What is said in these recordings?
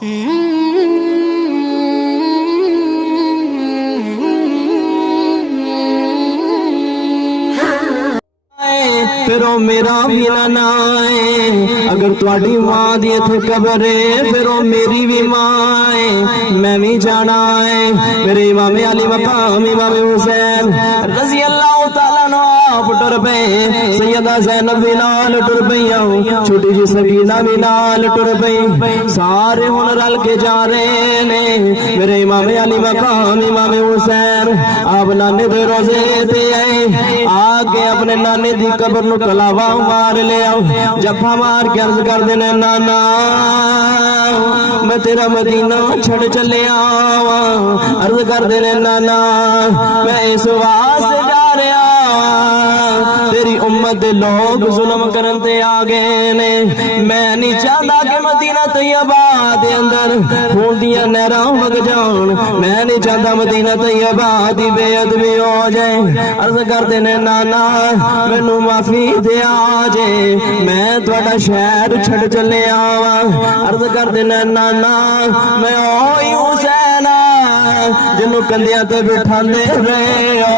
फिर मेरा भी ना है, अगर तुहाडी मां दी इत्थे कबर है फिर मेरी भी मां है, मैं भी जाना है। मेरे इमाम अली मकाम इमाम हुसैन रजी अल्लाह तआला नो आप टुर पे, सैयदा ज़ैनब भी नाल टुर पईयां, छोटी जी सकीना भी नाल टुर पई, सारे हुण रल के जा रहे ने। मेरे इमाम अली मकाम इमाम हुसैन आप नाने दे रोजे ते आए, आके अपने नाने दी कबर नु कलावा मार ले आओ, जफा मार के अर्ज कर देने नाना मैं तेरा मदीना छड़ चले आवा, अर्ज कर देने नाना मैं इस वास्ते जा रहा, तेरी उम्मत दे लोग जुल्म करन ते आ गए ने, मैं नहीं चाहता कि मदीना तैयबा दे अंदर खून दियां नहरां वग जान, मैं नहीं चाहता मदीना तैयबा दी बेअदबी हो जाए। अर्ज कर देने नाना मैनू माफी दे आजे, मैं तुहाडा शहर छड़ चले आवा। अर्ज कर देना नाना मैं ओही हुसैन जिन्नू कंधियां ते बिठांदे रहे हो,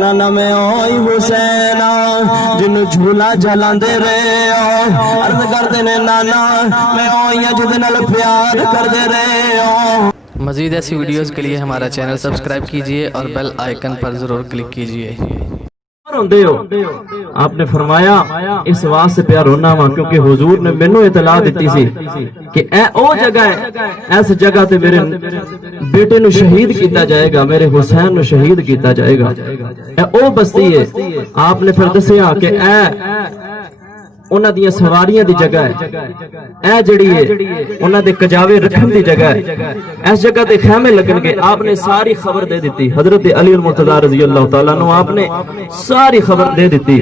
नाना मैं ओही हुसैन जिन्नू झूला झलांदे रहे हो। अर्ज कर देने नाना मैं ओही जिहदे नाल प्यार करदे रहे हो। मज़ीद ऐसी वीडियोस के लिए हमारा चैनल सब्सक्राइब कीजिए और बेल आइकन पर ज़रूर क्लिक कीजिए। आपने फरमाया इस वास्ते प्यार होना वा क्योंकि हुजूर ने मैनू इतला दी सी कि ए ओ जगह है, इस जगह ते मेरे बेटे नु शहीद किया जाएगा, मेरे हुसैन नु शहीद किया जाएगा, ए ओ बस्ती है। आपने फिर दसिया कि ए उन्हां दी सवारियां दी जगह है, ए जिहड़ी है उन्हां दे कजावे रखन दी जगह है, इस जगह ते खैमे लगणगे। आपने सारी खबर दे दी, हजरत अली मुर्तजा रज़ी अल्लाह तआला नु आपने सारी खबर दे दी।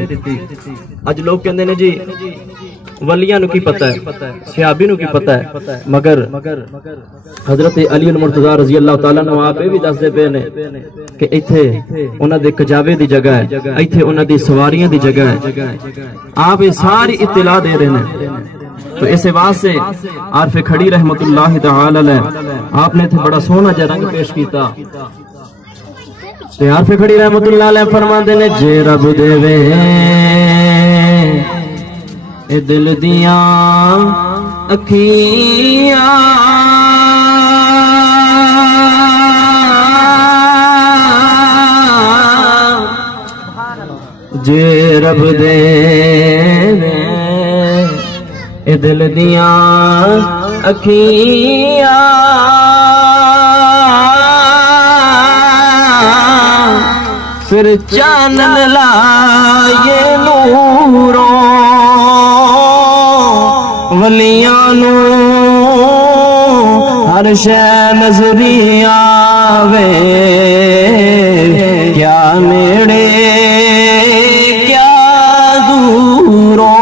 अज लोग कहंदे ने जी वलियां नु की पता है, सहाबी नु की पता है, मगर हजरत अली मुर्तजा रज़ी अल्लाह तआला नु आप भी दसदे पे ने कि इत्थे उन्हां दे कजावे दी जगह है, इत्थे उन्हां दी सवारियां दी जगह है। आप ये सारी इत्तला दे रहे हैं। तो इस वास्ते आरफे खड़ी रहमतुल्लाह तआला अलैह आपने इत्थे बड़ा सोहना जिहा रंग पेश कीता। ते आरफे खड़ी रहमतुल्लाह अलैह फरमांदे ने जे रब देवे ए दिल दियां अखियां जे रब दे ए दिल दियां अखियां फिर चानन लाए नूरों वलियां नू हर शै नजरी आवे, क्या नेड़े क्या दूरों।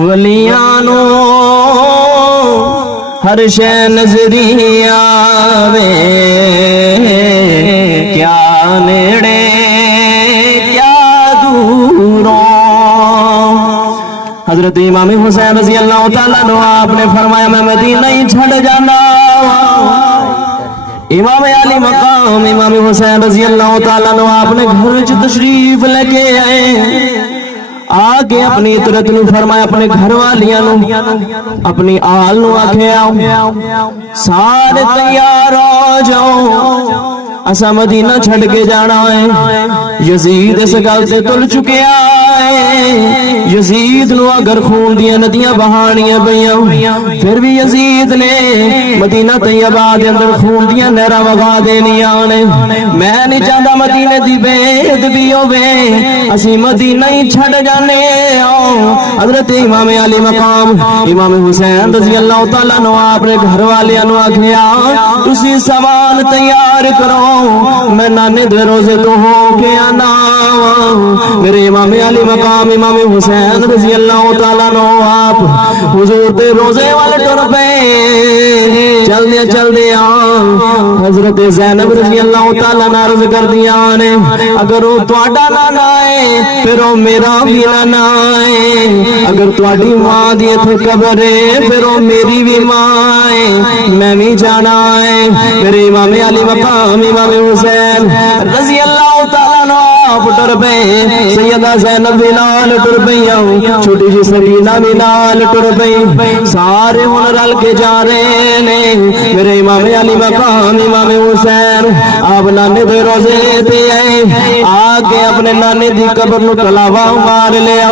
वलियां नू हर शै नजरी आवे, क्या नेड़े क्या दूरों। हजरत इमाम हुसैन रज़ी अल्लाह तआला अन्हु आपने फरमाया मैं मदीना ही छड़ जाना। इमाम अली मकाम इमाम हुसैन रज़ी अल्लाह तआला अन्हु आपने घर च तशरीफ लेके आए, आगे अपनी इतरत नु फरमाया अपने घर वालियां नु अपनी आल नु आखे आओ सारे तैयार हो जाओ, असा मदीना छड़ के जाना है। यजीद इस गल से तुल चुकिया है, यजीद नु अगर खून दियां नदियां बहानियां पईयां फिर भी यजीद ने मदीना तैयबा दे अंदर खून दियां नहरां वगा देनियां ने। मैं नहीं चाहता मदीने दी बेअदबी होवे, असी मदीना ही छड़ जाने। हजरत इमाम अली मकाम इमाम हुसैन रज़ी अल्लाह तआला अन्हु अपने घर वालियां नु आखिया तुसी सामान तैयार करो, मैं नाने दे रोजे तो हो के आना मेरे इमाम अली मकाम इमाम हुसैन रजी अल्लाह तआला नो आप हुजूर दे रोजे वाले टुर पे चल दिया हजरत ज़ैनब रजी अल्लाह तआला ने अर्ज कर दिया ने अगर वो तुहाडा नाना है फिर वो मेरा भी नाना है अगर तुहाडी मां दी इत्थे कब्र है फिर वो मेरी भी मां है मैं भी जाना है मेरे इमाम अली मकाम इमाम हुसैन रजी अल्लाह तआला नो टुर पे सैयदा ज़ैनब भी नाल टुर पईयां छोटी जी सकीना भी नाल टुर पई सारे हुण रल के जा रहे ने मेरे इमाम अली मकाम इमाम हुसैन आप नाने दे रोजे ते आए आके अपने नाने दी कब्र नु कलावा मार लिया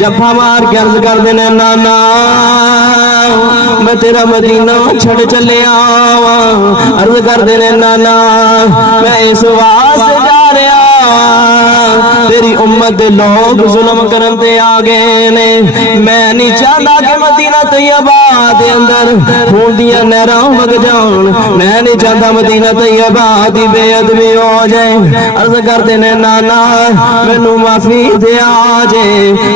जफा मार के अर्ज कर देने नाना मैं तेरा मदीना छड़ चले आवा अर्ज कर देने नाना मैं इस वास्ते जा रहा तेरी उम्मत दे लोग जुल्म करन ते आ गए ने मैं नहीं चाहता कि मदीना तैयबा दे अंदर खून दियां नहरां वग जान मैं नहीं चाहता मदीना तैयबा दी बेअदबी हो जाए अर्ज करते ने नाना मैनू माफी दे जे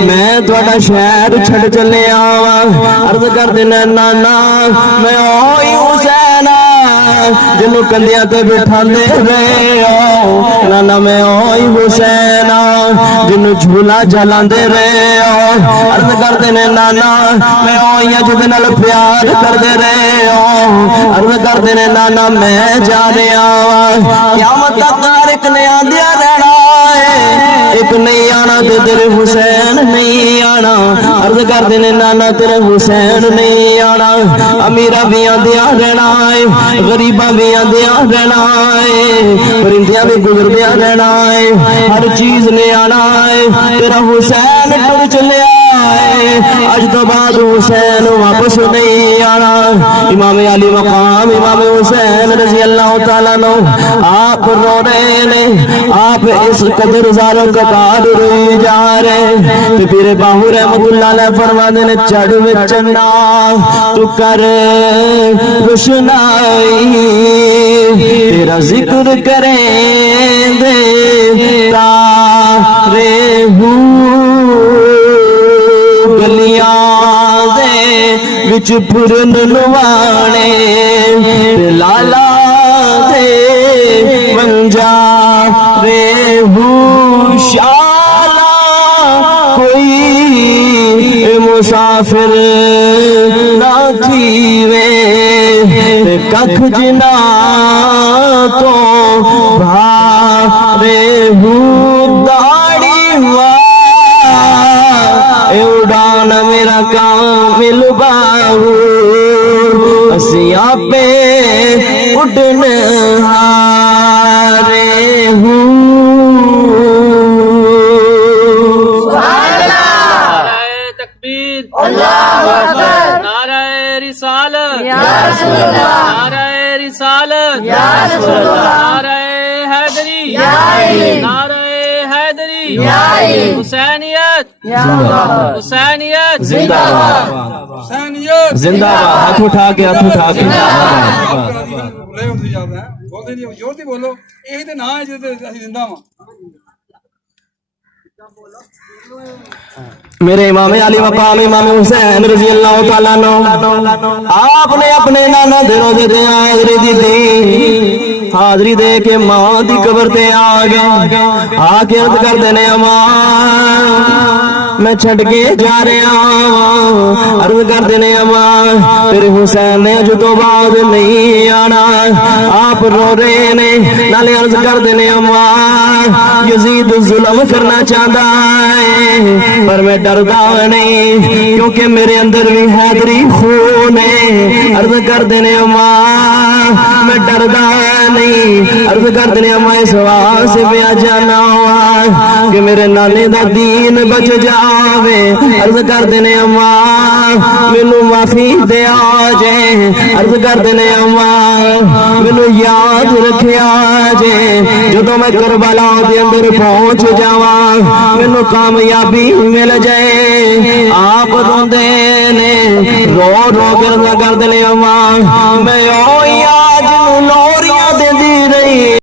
मैं तुहाडा शहर छड़ चले आवा अर्ज करते ने नाना मैं ओही हुसैन जिन्हों कंधियां ते बिठांदे रहे हो नाना मैं ओही हुसैन जिन्हों झूला जलांदे रहे हो अर्ज करते ने नाना मैं ओही जिहदे नाल प्यार करदे रहे हो अर्ज करते ने नाना मैं जा रहा वा क़यामत तक एक ने आंदिया रहना एक नहीं आना ते तेरे हुसैन नहीं आना अर्ज करते ने नाना तेरे हुसैन नहीं आना अमीरा भी आंदिया रहना है गरीबा भी आंदिया रहना है परिंदियां भी गुजरदिया रहना है हर चीज ने आना है तेरा हुसैन टुर चलिया है अज तो बाद हुसैन वापस नहीं आना इमाम अली मकाम इमाम हुसैन रजी अल्लाह तआला नो आप रो रहे ने आप इस कदर ज़ालिम कतार रोई जा रहे ते फिर बाहु रहमतुल्लाह अलैह फरमाते ने चढ़ विच ना तू कर रोशनाई तेरा जिक्र करेंगे तारे गलियां दे विच फुरन लुवाने ते लाला दे मंजा रे शाला कोई मुसाफिर ना थीवे ते कख जिना तो भारे दाड़ी उड़ान मेरा कामिल बाहू असिया पे उड़न हारे हूँ तकबीर अल्लाहु अकबर नारे रिसालत या रसूल अल्लाह नारे रिसालत या रसूल अल्लाह नारे हैदरी या नारे हैदरी या हुसैनियत जिंदाबाद हुसैनियत जिंदाबाद हुसैनियत जिंदाबाद हाथ उठा के बोलते नहीं जोर से बोलो यही तो ना है जिसे जिंदा वा मेरे इमाम अली मकाम इमाम हुसैन रजी अल्लाह तआला नो आपने अपने नाना दे रोजे ते हाजरी दे के मां दी कब्र ते आ गए आके अर्ज कर देने अम्मा मैं छड़ के जा रहा अर्ज कर देने अम्मा तेरे हुसैन ने जो तो बाद नहीं आना आप रो रहे ने नाले अर्ज कर देने अम्मा यजीद जुल्म करना चाहता है पर मैं डरदा नहीं क्योंकि मेरे अंदर भी हैदरी खून है अर्ज कर देने अम्मा मैं डरदा नहीं अर्ज कर देने अम्मा इस वास्ते पे जाना हुआ कि मेरे नाने दा दीन बच जावे अर्ज कर देने अम्मा मैनू माफी दे जे अर्ज कर देने अम्मा मैनू याद रखिया जे जो मैं करबला दे अंदर पहुंच जावा मैनू कामयाबी मिल जाए आप रोंदे ने रो रो कर देने अम्मा मैं ओ याद लोरियां देंदी रही